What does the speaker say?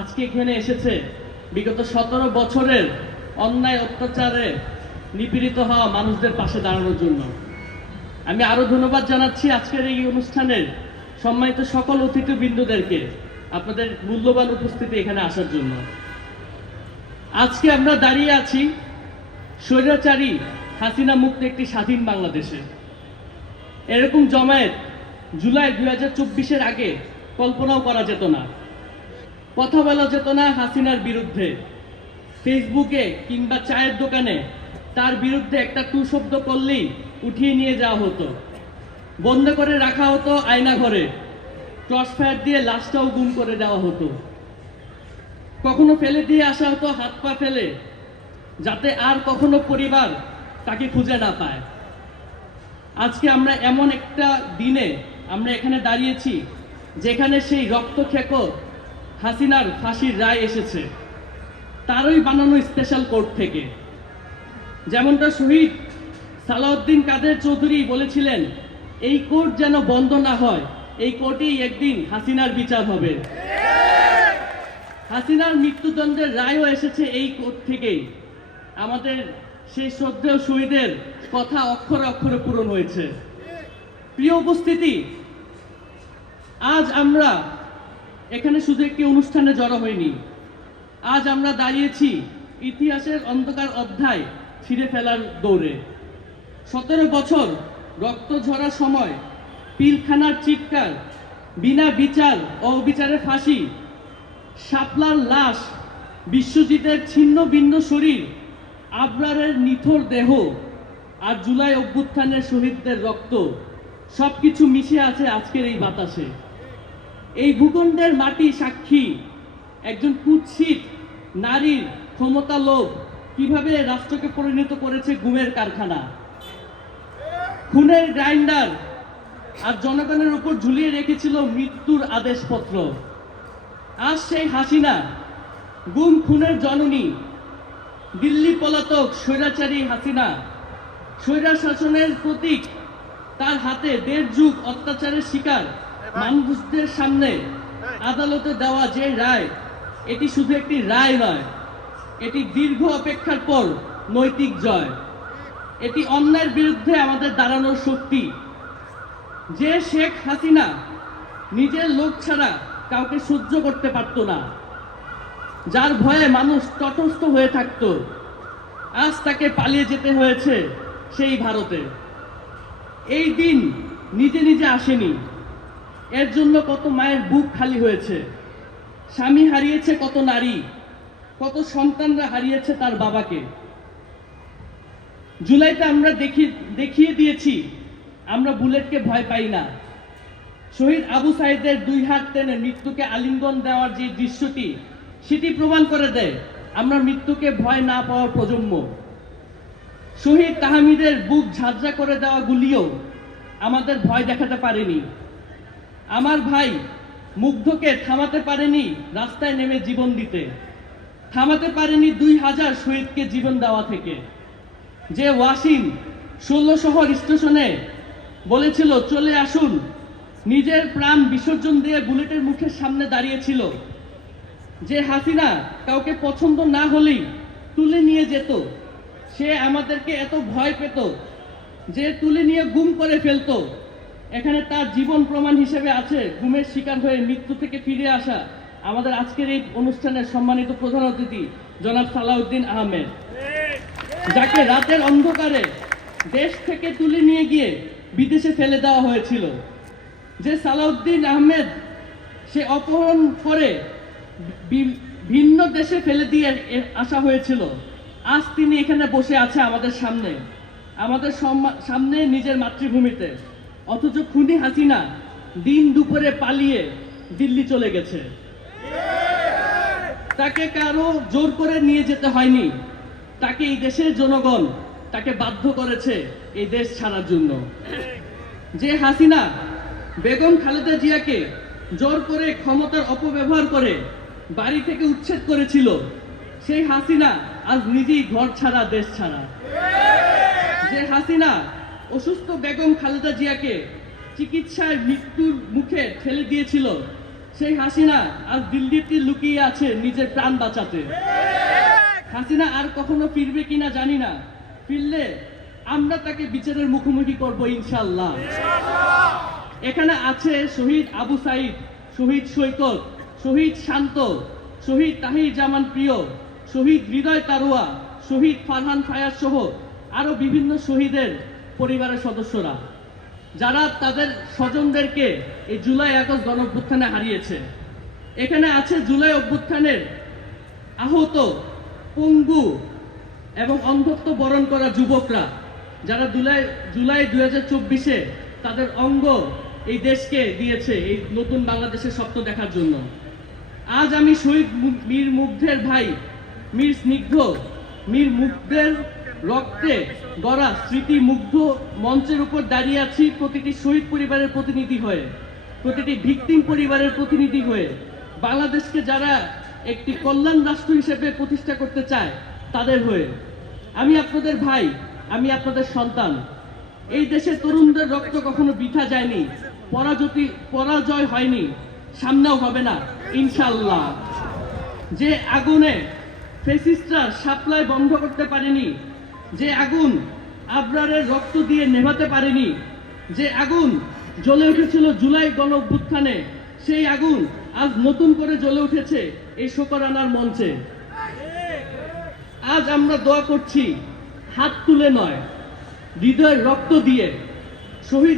আজকে এখানে এসেছে বিগত 17 বছরের অন্যায় অত্যাচারে নিপীড়িত হওয়া মানুষদের পাশে দাঁড়ানোর জন্য। আমি আরো ধন্যবাদ জানাচ্ছি আজকের এই অনুষ্ঠানের সম্মানিত সকল অতিথিবৃন্দদেরকে আপনাদের মূল্যবান উপস্থিতি এখানে আসার জন্য। আজকে আমরা দাঁড়িয়ে আছি স্বৈরাচারী হাসিনা মুক্ত একটি স্বাধীন বাংলাদেশে। এরকম জমায়েত জুলাই 2024-এর আগে কল্পনাও করা যেত না। কথা বলা যেত না হাসিনার বিরুদ্ধে। ফেসবুকে কিংবা চায়ের দোকানে তার বিরুদ্ধে একটা টু শব্দ করলেই উঠিয়ে নিয়ে যাওয়া হতো, বন্ধ করে রাখা হতো আয়না ঘরে, টর্চ ফায়ার দিয়ে লাশটাও গুম করে দেওয়া হতো, কখনো ফেলে দিয়ে আসা হতো হাত পা ফেলে, যাতে আর কখনো পরিবার তাকে খুঁজে না পায়। আজকে আমরা এমন একটা দিনে আমরা এখানে দাঁড়িয়েছি যেখানে সেই রক্তক্ষেক হাসিনার ফাঁসির রায় এসেছে তারই বানানো স্পেশাল কোর্ট থেকে। যেমনটা শহীদ সালাউদ্দিন কাদের চৌধুরী বলেছিলেন, এই কোর্ট যেন বন্ধ না হয়, এই কোর্টেই একদিন হাসিনার বিচার হবে। হাসিনার মৃত্যুদণ্ডের রায়ও এসেছে এই কোর্ট থেকেই। আমাদের সেই শ্রদ্ধেয় শহীদের কথা অক্ষরে অক্ষরে পূরণ হয়েছে। প্রিয় উপস্থিতি, আজ আমরা এখানে শুধু একটি অনুষ্ঠানে জড়ো হইনি। আজ আমরা দাঁড়িয়েছি ইতিহাসের অন্ধকার অধ্যায় ছিঁড়ে ফেলার দৌড়ে। 17 বছর রক্ত ঝরার সময়, পিলখানার চিৎকার, বিনা বিচার ও অবিচারে ফাঁসি, শাপলার লাশ, বিশ্বজিতের ছিন্ন ভিন্ন শরীর, আবরারের নিথর দেহ আর জুলাই অভ্যুত্থানের শহীদদের রক্ত সবকিছু মিশে আছে আজকের এই বাতাসে। এই ভূখণ্ডের মাটি সাক্ষী একজন কুৎসিত নারীর ক্ষমতা লোভ কিভাবে রাষ্ট্রকে পরিণত করেছে গুমের কারখানা। খুনের গ্রাইন্ডার আর জনগণের উপর ঝুলিয়ে রেখেছিল মৃত্যুর আদেশপত্র। আজ সেই হাসিনা, গুম খুনের জননী, দিল্লি পলাতক স্বৈরাচারী হাসিনা, স্বৈরা শাসনের প্রতীক, তার হাতে 1.5 যুগ অত্যাচারের শিকার মানুষদের সামনে আদালতে দেওয়া যে রায়, এটি শুধু একটি রায় নয়, এটি দীর্ঘ অপেক্ষার পর নৈতিক জয়। এটি অন্যায়ের বিরুদ্ধে আমাদের দাঁড়ানোর শক্তি। যে শেখ হাসিনা নিজের লোক ছাড়া কাউকে সহ্য করতে পারত না, যার ভয়ে মানুষ তটস্থ হয়ে থাকত, আজ তাকে পালিয়ে যেতে হয়েছে সেই ভারতে। এই দিন নিজে নিজে আসেনি, এর জন্য কত মায়ের বুক খালি হয়েছে, স্বামী হারিয়েছে কত নারী, কত সন্তানরা হারিয়েছে তার বাবাকে। জুলাইতে আমরা দেখিয়ে দিয়েছি আমরা বুলেটকে ভয় পাই না। শহীদ আবু সাইদের 2 হাত টেনে মৃত্যুকে আলিঙ্গন দেওয়ার যে দৃশ্যটি, সেটি প্রমাণ করে দেয় আমরা মৃত্যুকে ভয় না পাওয়ার প্রজন্ম। শহীদ তাহমিদের বুক ঝাঁঝরা করে দেওয়া গুলিও আমাদের ভয় দেখাতে পারেনি। আমার ভাই মুগ্ধকে থামাতে পারেনি রাস্তায় নেমে জীবন দিতে, থামাতে পারেনি 2000 শহীদকে জীবন দেওয়া থেকে। যে ওয়াসিম 16 শহর স্টেশনে বলেছিল চলে আসুন, নিজের প্রাণ বিসর্জন দিয়ে বুলেটের মুখের সামনে দাঁড়িয়েছিল। যে হাসিনা কাউকে পছন্দ না হলেই তুলে নিয়ে যেত, সে আমাদেরকে এত ভয় পেত যে তুলে নিয়ে গুম করে ফেলতো। এখানে তার জীবন প্রমাণ হিসেবে আছে গুমের শিকার হয়ে মৃত্যু থেকে ফিরে আসা আমাদের আজকের এই অনুষ্ঠানের সম্মানিত প্রধান অতিথি জনাব সালাউদ্দিন আহমেদ, যাকে রাতের অন্ধকারে দেশ থেকে তুলে নিয়ে গিয়ে বিদেশে ফেলে দেওয়া হয়েছিল। যে সালাউদ্দিন আহমেদ সে অপহরণ করে ভিন্ন দেশে ফেলে দিয়ে আসা হয়েছিল, আজ তিনি এখানে বসে আছে আমাদের সামনে নিজের মাতৃভূমিতে। অথচ খুনি হাসিনা দিন দুপুরে পালিয়ে দিল্লি চলে গেছে। তাকে কারো জোর করে নিয়ে যেতে হয়নি, তাকে এই দেশের জনগণ তাকে বাধ্য করেছে এই দেশ ছাড়ার জন্য। যে হাসিনা বেগম খালেদা জিয়াকে জোর করে ক্ষমতার অপব্যবহার করে বাড়ি থেকে উচ্ছেদ করেছিল, সেই হাসিনা আজ নিজেই ঘর ছাড়া, দেশ ছাড়া। যে হাসিনা অসুস্থ বেগম খালেদা জিয়াকে চিকিৎসায় মৃত্যুর মুখে ঠেলে দিয়েছিল, সেই হাসিনা আজ দিল্লিতে লুকিয়ে আছে নিজের প্রাণ বাঁচাতে। হাসিনা আর কখনো ফিরবে কিনা জানি না, ফিরলে আমরা তাকে বিচারের মুখোমুখি করব ইনশাআল্লাহ। এখানে আছে শহীদ আবু সাইদ, শহীদ সৈকত, শহীদ শান্ত, শহীদ তাহির জামান প্রিয়, শহীদ হৃদয় তারুয়া, শহীদ ফারহান ফায়াজ সহ আরো বিভিন্ন শহীদের পরিবারের সদস্যরা, যারা তাদের স্বজনদেরকে এই জুলাই আগস্ট গণঅভ্যুত্থানে হারিয়েছে। এখানে আছে জুলাই অভ্যুত্থানের আহত, পঙ্গু এবং অন্ধত্ব বরণ করা যুবকরা, যারা জুলাই 2024-এ তাদের অঙ্গ এই দেশকে দিয়েছে এই নতুন বাংলাদেশের স্বপ্ন দেখার জন্য। আজ আমি শহীদ মীর মুগ্ধের ভাই মীর স্নিগ্ধ, মীর মুগ্ধের রক্তে গড়া স্মৃতি মুগ্ধ মঞ্চের উপর দাঁড়িয়ে আছি প্রতিটি শহীদ পরিবারের প্রতিনিধি হয়ে, প্রতিটি ভিকটিম পরিবারের প্রতিনিধি হয়ে, বাংলাদেশকে যারা একটি কল্যাণ রাষ্ট্র হিসেবে প্রতিষ্ঠা করতে চায় তাদের হয়ে। আমি আপনাদের ভাই, আমি আপনাদের সন্তান। এই দেশের তরুণদের রক্ত কখনো বৃথা যায়নি, পরাজয় হয়নি, সামনেও হবে না ইনশাআল্লাহ। যে আগুনে ফ্যাসিস্টরা সাপ্লাই বন্ধ করতে পারেনি, যে আগুন আবরারের রক্ত দিয়ে নেভাতে পারেনি, যে আগুন জ্বলে উঠেছিল জুলাই গণঅভ্যুত্থানে, সেই আগুন আজ নতুন করে জ্বলে উঠেছে এই শোকরানার মঞ্চে। আজ আমরা দোয়া করছি হাত তুলে নয়, হৃদয়ের রক্ত দিয়ে। শহীদ